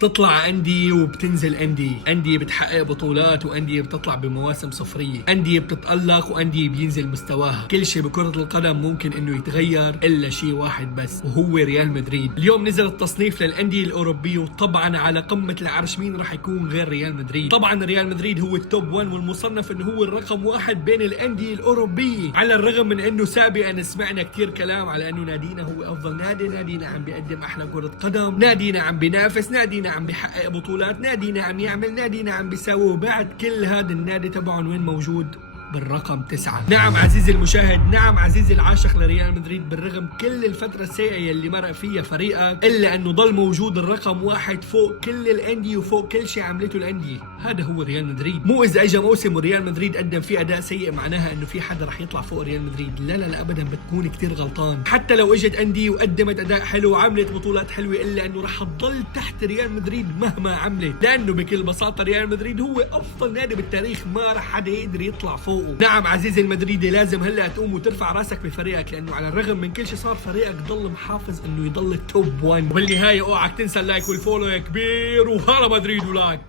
تطلع أندية وبتنزل أندية بتحقق بطولات وأندية بتطلع بمواسم صفرية، أندية بتتألق وأندية بينزل مستواها. كل شيء بكرة القدم ممكن إنه يتغير إلا شيء واحد بس، وهو ريال مدريد. اليوم نزل التصنيف للأندية الأوروبية، وطبعا على قمة العرش مين راح يكون غير ريال مدريد؟ طبعا ريال مدريد هو التوب 1 والمصنف إنه هو الرقم 1 بين الأندية الأوروبية، على الرغم من إنه سابقا سمعنا كتير كلام على إنه نادينا هو أفضل نادي، نادينا عم بيقدم أحلى كرة قدم، نادينا عم بينافس، نادينا عم بيحقق بطولات، نادينا عم يعمل، نادينا عم بيساوي. وبعد كل هذا النادي تبعهم وين موجود؟ بالرقم 9. نعم عزيزي المشاهد، نعم عزيزي العاشق لريال مدريد، بالرغم كل الفترة السيئة اللي مرق فيها فريقك إلا أنه ضل موجود الرقم 1 فوق كل الأندية وفوق كل شيء عملته الأندية. هذا هو ريال مدريد. مو إذا أجا موسم وريال مدريد قدم فيه أداء سيء معناها أنه في حدا رح يطلع فوق ريال مدريد. لا لا لا أبدا، بتكون كتير غلطان. حتى لو اجت أندية وقدمت أداء حلو وعملت بطولات حلوة إلا أنه رح تضل تحت ريال مدريد مهما عملت، لأنه بكل بساطة ريال مدريد هو أفضل نادي بالتاريخ، ما رح حدا يقدر يطلع فوقه. نعم عزيزي المدريدي، لازم هلا تقوم وترفع راسك بفريقك، لانه على الرغم من كل شيء صار فريقك ضل محافظ انه يضل التوب 1. وبالنهايه اوعك تنسى اللايك والفولو يا كبير، وهلا مدريد ولاك.